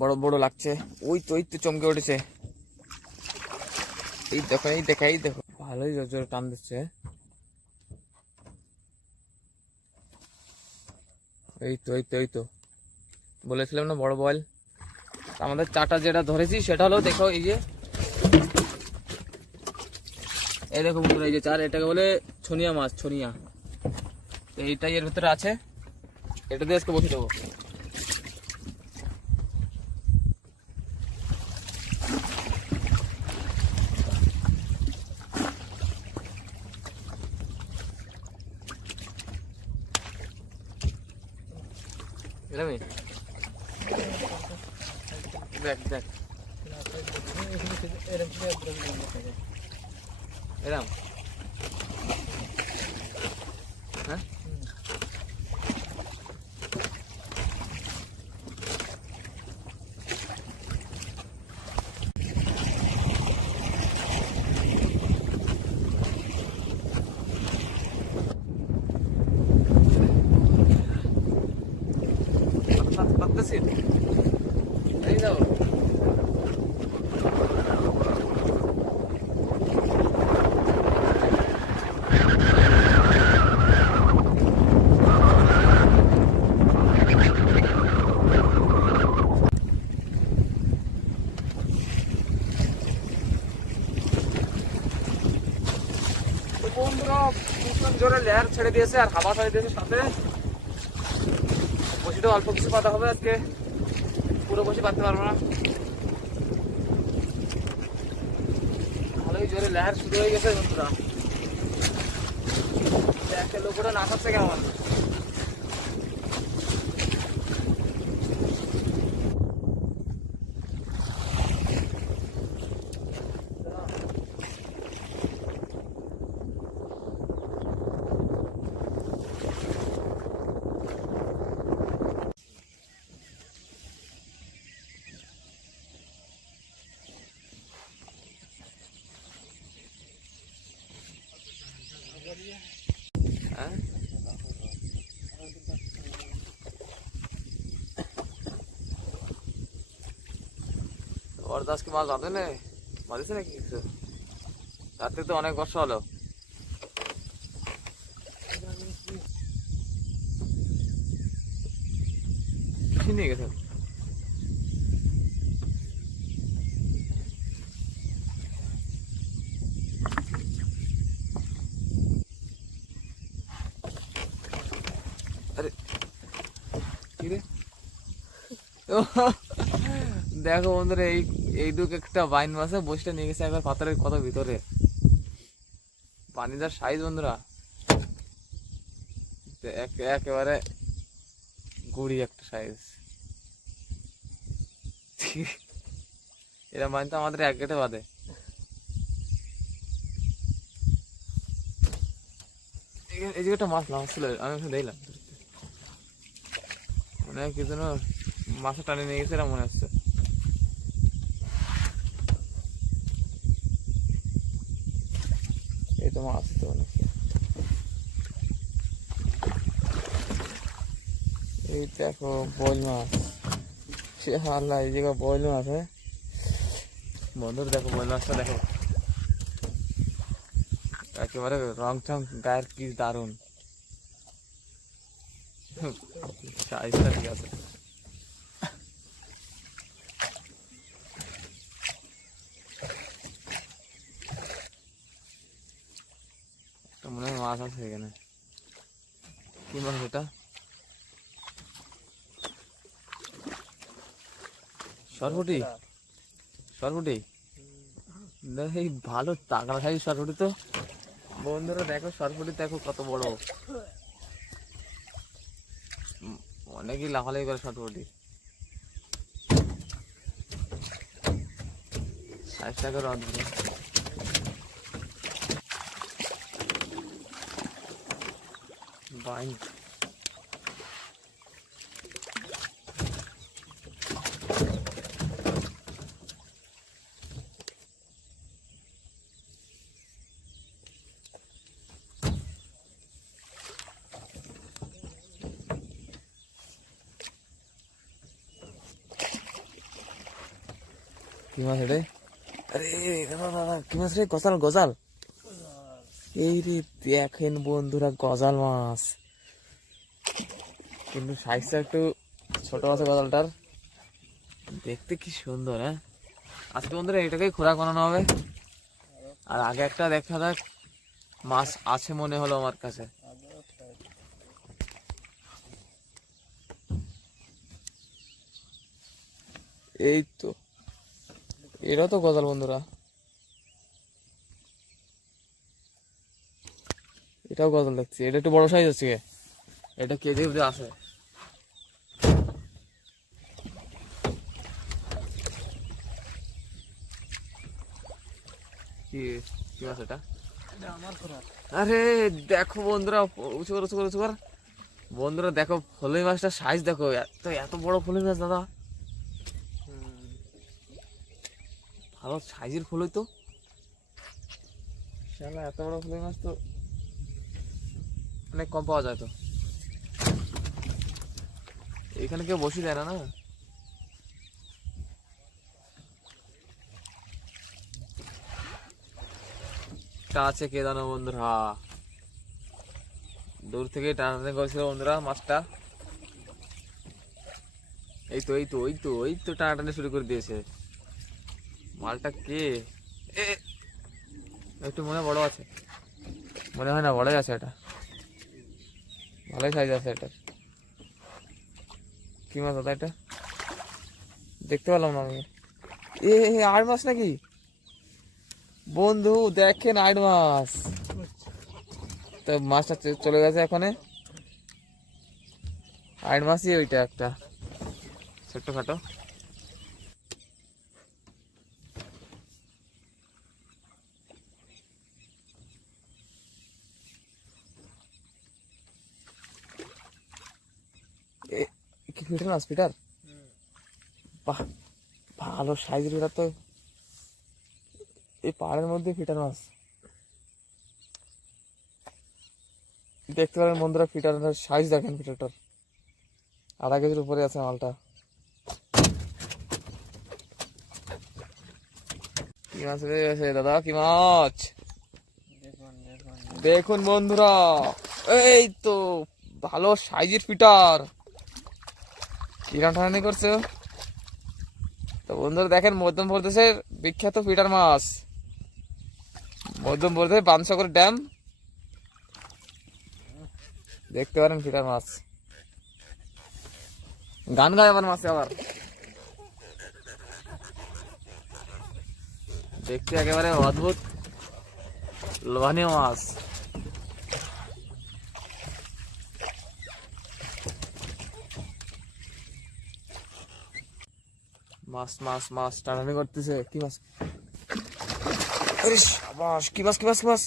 বড় বড় লাগছে। ওই তো চমকে উঠেছে। এই দেখো এই দেখো, ভালোই জোর জোর টান দিচ্ছে। এই তো বলেছিলাম না বড় বয়েল। আমাদের চাটা যেটা ধরেছি সেটা হলো, দেখো এই যে, এই দেখো বন্ধুরা, এই যে চার, এটাকে বলে ছনিয়া মাছ, ছনিয়া। তো এইটাই এর ভিতরে আছে, এটা দিয়ে আজকে বসে দেবো। দেখ দেখ এরম, হ্যাঁ পারতেছি, এই যাও। বন্ধুরা ভীষণ জোরে লেয়ার ছেড়ে দিয়েছে আর হাওয়া ছেড়ে দিয়েছে সাথে। বসিটাও অল্প কিছু পাতা হবে আজকে, পুরো বসি পাততে পারবো না। ভালোই জোরে লেয়ার শুরু হয়ে গেছে বন্ধুরা। একটা লোকটা না থাকছে কেমন। হ্যাঁ और 10 के बाद आते ना মাঝে से নাকি কিছু রাতে তো অনেক বর্ষা হলো। কি নিয়ে গেছে? আরে কি রে? দেখো বন্ধুরা, এইটুকু একটা বাইন মাছে বসটা নিয়ে গেছে একবার পাথরের কত ভিতরে। পানিদার সাইজ বন্ধুরা, একেবারে গুড়ি একটা সাইজ। এরা বাইন তো আমাদের এক গেটে বাঁধে। এই যে একটা মাছ না ছিল, আমি দেখলাম মনে হয় কি যেন মাছটা টানে নিয়ে গেছে, এরা মনে হচ্ছে। এই তো মাছ তো অনেক। এই দেখো বল মাছ, সে আল্লাহ, এই জায়গায় বল মাছ। হ্যাঁ বন্ধুরা দেখো বল মাছটা দেখো, একেবারে রং চং গায়ের কি দারুন সাইজটা, ঠিক আছে। মনে হয় মাছ আছে এখানে। কি মাছ এটা? সরপুটি, সরপুটি এই ভালো তাগড়া সাইজ সরপুটি তো। বন্ধুরা দেখো সরপুটি দেখো কত বড়, অনেকই লাফালাফি করে সরপুটি। 60 টাকা রদ ধরে বাইন। কি মাছ রে? আরে দাদা দাদা কি মাছ রে? গজাল গজাল। এই রে দেখেন বন্ধুরা গজাল মাছ, কিন্তু সাইজটা একটু ছোট আছে গজালটার, দেখতে কি সুন্দর। হ্যাঁ, আজকে বন্ধুরা এটাকেই খোরাক বানানো হবে। আর আগে একটা দেখা যাক, মাছ আছে মনে হলো আমার কাছে। এই তো, এটাও তো গজাল বন্ধুরা, এটাও গজাল দেখছি। এটা একটু বড় সাইজ আছে, এটা কেজি অব্দি আছে। কি কি মাছ এটা? আরে দেখো বন্ধুরা, উঁচু কর উঁচু কর উঁচু কর। বন্ধুরা দেখো ফলই মাছটা সাইজ দেখো, এত এত বড় ফলই মাছ দাদা, ভালো সাইজের ফলই তো। শালা এত বড় ফলই মাছ তো অনেক কম পাওয়া যায় তো, এখানে কেউ বসে যায় না না। টা আছে কে জানো বন্ধুরা, দূর থেকে টানাটানি করেছিল বন্ধুরা মাছটা। এই তো এই তো ওই তো ওই তো টানাটানি শুরু করে দিয়েছে। মালটা কে? এ, একটু মনে বড় আছে, মনে হয় না বড়ই আছে এটা, ভালোই সাইজ আছে এটা। কি মাছ দাদা এটা? দেখতে পেলাম না আমি। এ আড় মাছ নাকি বন্ধু? দেখেন আড় মাছ তো, মাছটা চলে গেছে এখানে। আড় মাছই ওইটা একটা ছোট্ট খাটো। কি ফিটার মাছ? ফিটার? বাহ, ভালো সাইজের ফিটার তো, এই পাহাড়ের মধ্যে ফিটার মাছ দেখতে পারেন বন্ধুরা। ফিটারের সাইজ দেখেন, ফিটারটার 1/2 কেজির উপরে আছে মালটা। কি মাছ রয়েছে দাদা? কি মাছ? দেখুন বন্ধুরা, এই তো ভালো সাইজের ফিটার। কি টানাটানি করছে তো বন্ধুরা, দেখেন মধ্যপ্রদেশের বিখ্যাত ফিটার মাছ, মধ্যপ্রদেশ বানসাগর ড্যাম, দেখতে পারেন ফিটার মাছ। গান গায় আবার মাছে, আবার দেখতে একেবারে অদ্ভুত লোভনীয় মাছ। মাছ মাছ মাছ টানাটানি করতেছে। কি মাছ? আরে শাবাশ, কি মাছ কি মাছ কি মাছ?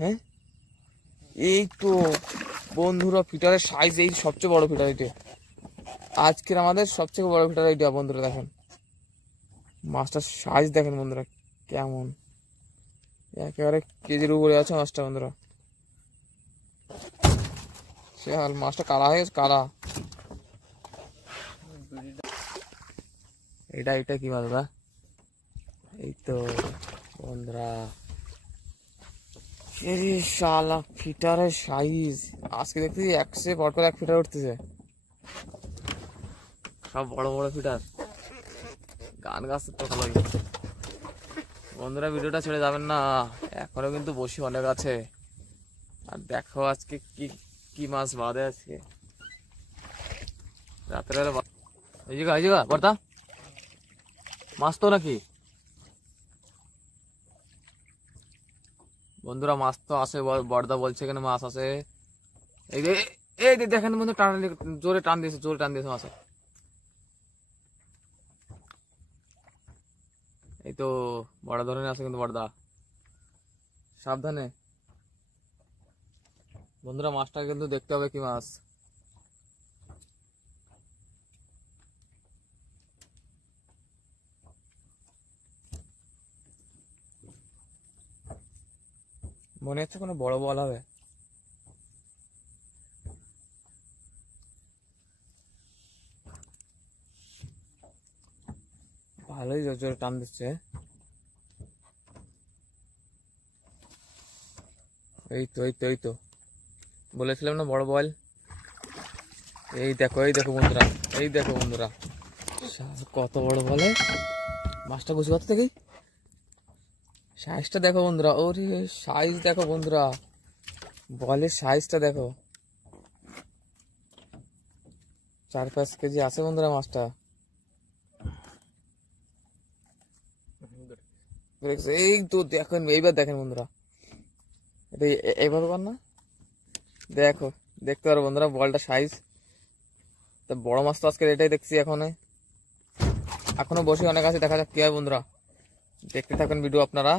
হ্যাঁ, এই তো বন্ধুরা ফিটারের সাইজ, এই সবচেয়ে বড় ফিটার এটা, আজকের আমাদের সবচেয়ে বড় ফিটার এটা বন্ধুরা। দেখেন মাছটার সাইজ দেখেন বন্ধুরা কেমন, একেবারে কেজির উপরে আছে মাছটা বন্ধুরা। সে হাল, মাছটা কালা হয়ে গেছে, কালা। এটা এটা কি মাছ দাদা? এই তো বন্ধুরা, শালা ফিটারের সাইজ আজকে দেখতেছি একশে পর করে এক ফিটার উঠতেছে, সব বড় বড় ফিটার। গান গাছ তো ভালোই বন্ধুরা, ভিডিওটা ছেড়ে যাবেন না, এখনো কিন্তু বসি অনেক আছে। আর দেখো আজকে কি কি মাছ বাঁধে আজকে রাতের বেলা। এই জায়গা বর্দা মাছ তো নাকি বন্ধুরা? মাছ তো আছে, বর্দা বলছে এখানে মাছ আছে। এই যে এই যে দেখেন বন্ধু, জোরে টান দিয়েছে, জোরে টান দিয়েছে মাছে। এই তো বড় ধরনের আছে কিন্তু বর্দা, সাবধানে বন্ধুরা। মাছটা কিন্তু দেখতে হবে কি মাছ। মনে হচ্ছে কোনো বড় বল হবে। ভালোই জোর জোরে টান দিচ্ছে। এই তো এই তো এই তো বলেছিলাম না বড় বল। এই দেখো বন্ধুরা, এই দেখো বন্ধুরা, কত বড় বলে মাছটা গুছি কত থেকেই সাইজটা দেখো বন্ধুরা। ওরে সাইজ দেখো বন্ধুরা, বলের সাইজটা দেখো, 4-5 কেজি আছে বন্ধুরা মাছটা। এই তো দেখেন, এইবার দেখেন বন্ধুরা, এটা এইভাবে কর না, দেখো দেখতে পারো বন্ধুরা বলটা সাইজ। তা বড় মাছ তো আজকে এটাই দেখছি, এখনো বসে অনেক আছে, দেখা যাক কি হয় বন্ধুরা। দেখতে থাকেন ভিডিও আপনারা,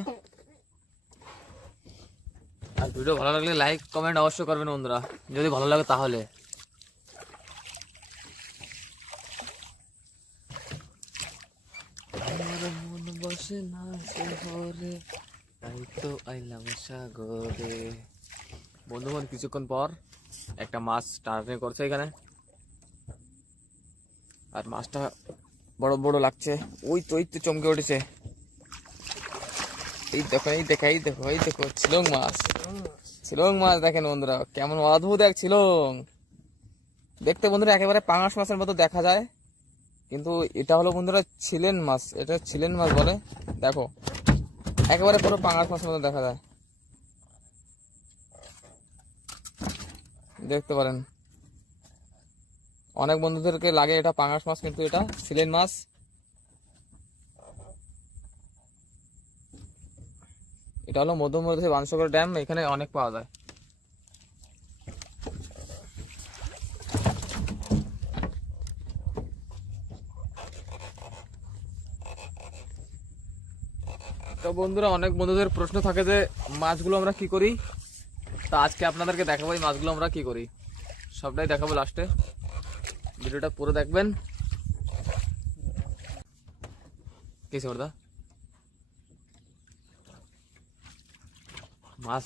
আর ভিডিও ভালো লাগলে লাইক কমেন্ট অবশ্যই করবেন বন্ধুরা, যদি ভালো লাগে তাহলে। মন বসে না শহরে, তাই তো আইলাম সাগরে। বন্ধুগণ কিছুক্ষণ পর একটা মাছ টার্নে করছে এখানে, আর মাছটা বড় বড় লাগছে। ওই তো চমকে উঠেছে। এই দেখো শিলং মাছ দেখেন বন্ধুরা, কেমন অদ্ভুত এক শিলং দেখতে বন্ধুরা, একেবারে পাঙাশ মাছের মতো দেখা যায়, কিন্তু এটা হলো বন্ধুরা ছিলেন মাছ, এটা ছিলেন মাছ বলে। দেখো একেবারে পুরো পাঙাশ মাছের মতো দেখা যায়, দেখতে পারেন। অনেক বন্ধুদেরকে লাগে এটা পাঙাশ মাছ, কিন্তু এটা ছিলেন মাছ। এটা হলো মধ্যমগ্রাম বাণসাগর ড্যাম, এখানে অনেক পাওয়া যায়। তো বন্ধুরা অনেক বন্ধুদের প্রশ্ন থাকে যে মাছগুলো আমরা কি করি, তা আজকে আপনাদেরকে দেখাবো এই মাছগুলো আমরা কি করি, সবটাই দেখাবো লাস্টে, ভিডিওটা পুরো দেখবেন। কিছু ওটা মাছ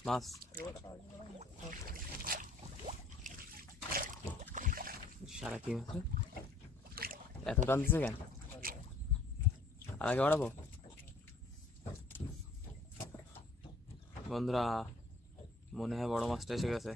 সারা কি হচ্ছে, এত টান দিচ্ছে কেন, আর আগে বাড়াবো বন্ধুরা। মনে হয় বড় মাছটা এসে গেছে।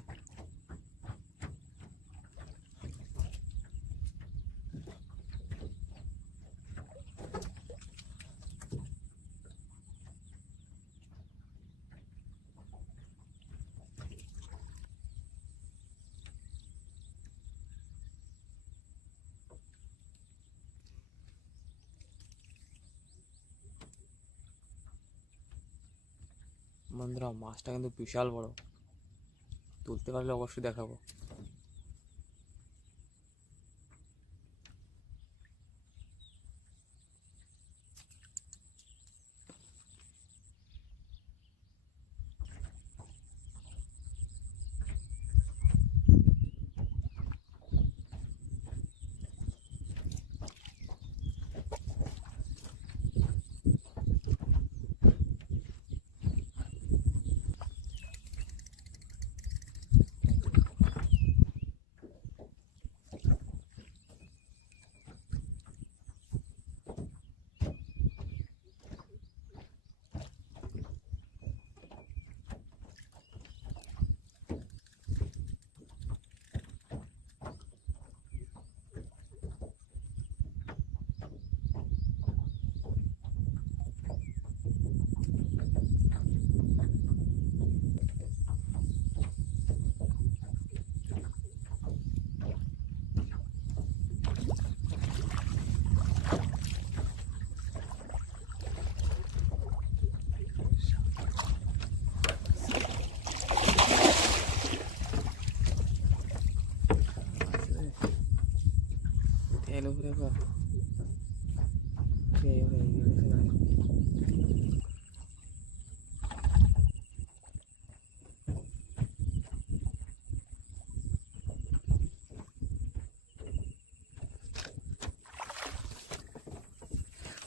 বন্ধুরা মাছটা কিন্তু বিশাল বড়, তুলতে পারলে অবশ্যই দেখাবো।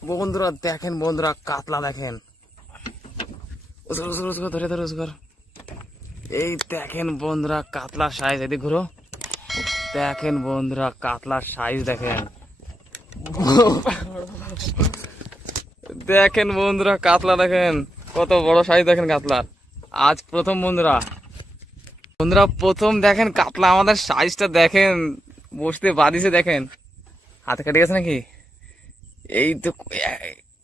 বন্ধুরা দেখেন, বন্ধুরা কাতলা দেখেন, ধরে রোজগার। এই দেখেন বন্ধুরা কাতলার সাইজ, এদিকে ঘুরো, দেখেন বন্ধুরা কাতলার সাইজ দেখেন, দেখেন বন্ধুরা কাতলা দেখেন কত বড় সাইজ দেখেন কাতলার। আজ প্রথম বন্ধুরা প্রথম দেখেন কাতলা, আমাদের সাইজটা দেখেন, বসতে বাদিছে দেখেন, হাতে কেটে গেছে নাকি। এই তো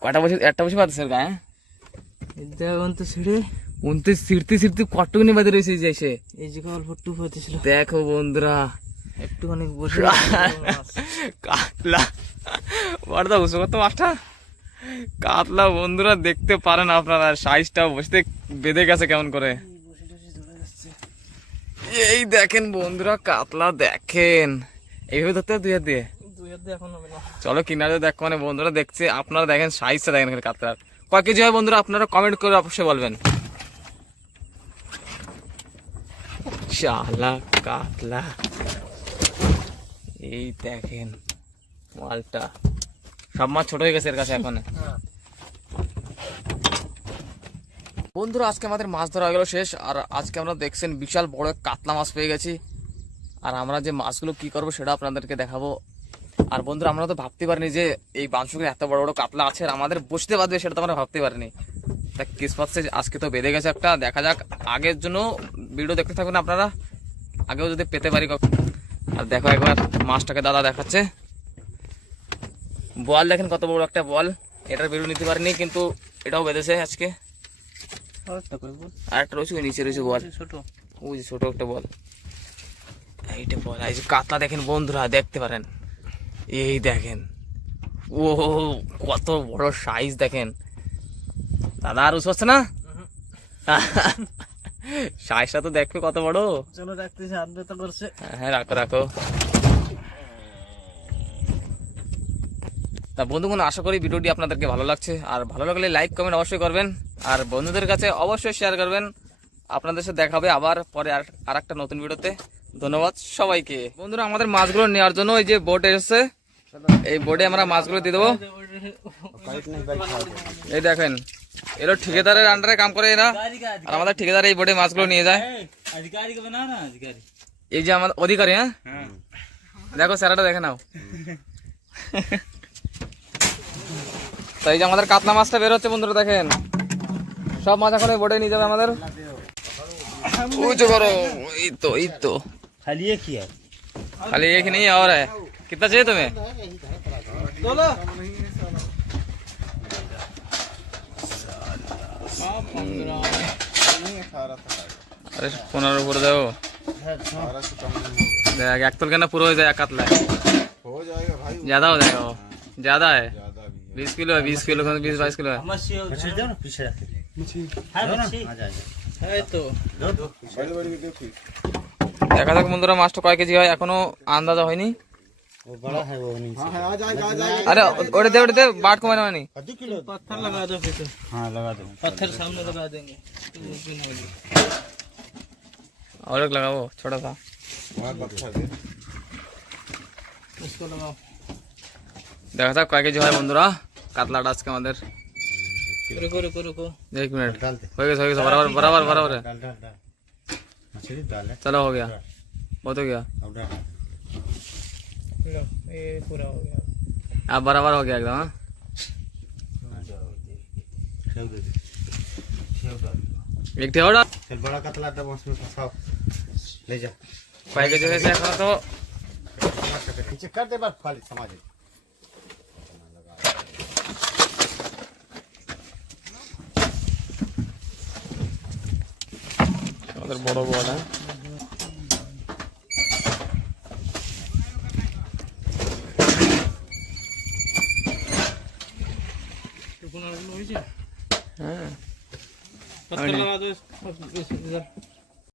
কটা বছর একটা বছর বাদ স্যার গায়ে ছিড়তে ছিড়তে কটুকুনি বাদে রয়েছে যে এসে এই যে অল্প টুপ হতেছিল। দেখো বন্ধুরা একটুখানি বসে কাতলা বড়দা বুঝছো কত মাছটা কাতলা বন্ধুরা দেখতে পারেন আপনারা, সাইজটা বসতে বেঁধে গেছে কেমন করে। এই দেখেন বন্ধুরা কাতলা দেখেন, এইভাবে ধরতে দুই হাত দিয়ে চলো কিনারে দেখো, মানে বন্ধুরা দেখছে, আপনারা দেখেন সাইজটা দেখেন কাতলার কয় কেজি হয় বন্ধুরা, আপনারা কমেন্ট করে অবশ্যই বলবেন। শালা কাতলা এই দেখেন মালটা, সব মাছ ছোট হয়ে গেছে এর কাছে এখন। বন্ধুরা আজকে আমাদের মাছ ধরা হয়ে গেল শেষ, আর আজকে আমরা দেখছেন বিশাল বড় কাতলা মাছ পেয়ে গেছি, আর আমরা যে মাছগুলো কি করবো সেটা আপনাদেরকে দেখাবো। আর বন্ধুরা আমরা তো ভাবতে পারিনি যে এই বাঁশপুকুরে এত বড় বড় কাতলা আছে, আর আমাদের বসতে বাঁধবে সেটা তো আমরা ভাবতে পারিনি। তা কিসমত সে আজকে তো বেঁধে গেছে একটা, দেখা যাক, আগের জন্য ভিডিও দেখতে থাকুন আপনারা, আগেও যদি পেতে পারি। আর দেখো একবার মাছটাকে দাদা দেখাচ্ছে, বল দেখেন কত বড় একটা বল, এটার ভিডিও নিতে পারিনি কিন্তু এটাও বেঁধেছে আজকে। আর একটা রয়েছে নিচে রয়েছে বল, ওই যে ছোট একটা বল, এইটা বল। এই যে কাতলা দেখেন বন্ধুরা দেখতে পারেন, এই দেখেন ও কত বড় সাইজ দেখেন দাদা, আর উঁচু হচ্ছে না সাইজটা তো দেখবে কত বড়। চলো রাখতেছি, হাত ব্যথা করছে। হ্যাঁ রাখো রাখো। তা বন্ধুগণ আশা করি ভিডিওটি আপনাদেরকে ভালো লাগছে, আর ভালো লাগলে লাইক কমেন্ট অবশ্যই করবেন, আর বন্ধুদের কাছে অবশ্যই শেয়ার করবেন। আপনাদের সাথে দেখা হবে আবার পরে আর একটা নতুন ভিডিওতে। ধন্যবাদ সবাইকে। বন্ধুরা আমাদের মাছগুলো নেওয়ার জন্য এই যে বোট এসেছে, এই বোটে আমরা মাছগুলো দিয়ে দেবো। এই দেখেন এরা ঠিকাদারের আন্ডারে কাম করে এরা, আর আমাদের ঠিকাদার এই বোটে মাছগুলো নিয়ে যায়। এই যে আমাদের অধিকারী, হ্যাঁ দেখো স্যারাটা দেখে নাও। তো এই যে আমাদের কাতলা মাছটা বের হচ্ছে বন্ধুরা দেখেন, সব মাছ এখন বোটে নিয়ে যাবে আমাদের। এই তো खाली एक ही है। खाली एक नहीं और है, कितना चाहिए तुम्हें? अरे 15 ऊपर दो, एक तोल के ना पूरा हो जाए कातला, हो जाएगा भाई, ज्यादा हो जाएगा, वो ज्यादा है, 20 किलो है, 20 किलो 20-22 किलो है। দেখা যাক বন্ধুরা মাছটা কয় কেজি হয়, এখনো আন্দাজা হয়নি। আরে ওটা দে बाट को मैंने नहीं, पत्थर लगा दो पीछे। हाँ लगा दो, पत्थर सामने लगा देंगे। और एक लगाओ छोटा सा, इसको लगाओ। দেখা যাক কয় কেজি হয় বন্ধুরা কাতলাটা আজকে আমাদের। रुको रुको रुको, एक मिनट हो गया बराबर बराबर बराबर है, डाल डाल डाल मछली डाल है, चलो हो गया, बहुत हो गया, अब डाल लो ये पूरा हो गया। अब बराबर हो गया एकदम। हाँ सेव दे दे, सेव डाल, एक टेवड़ा चल बड़ा कतला दे उसमें फंसाओ, ले जा কয় কেজি হয়েছে এখনো তো। नीचे कर दे बस, खाली समझ আমাদের বড় বড় হ্যাঁ पत्थर लगा दो इधर।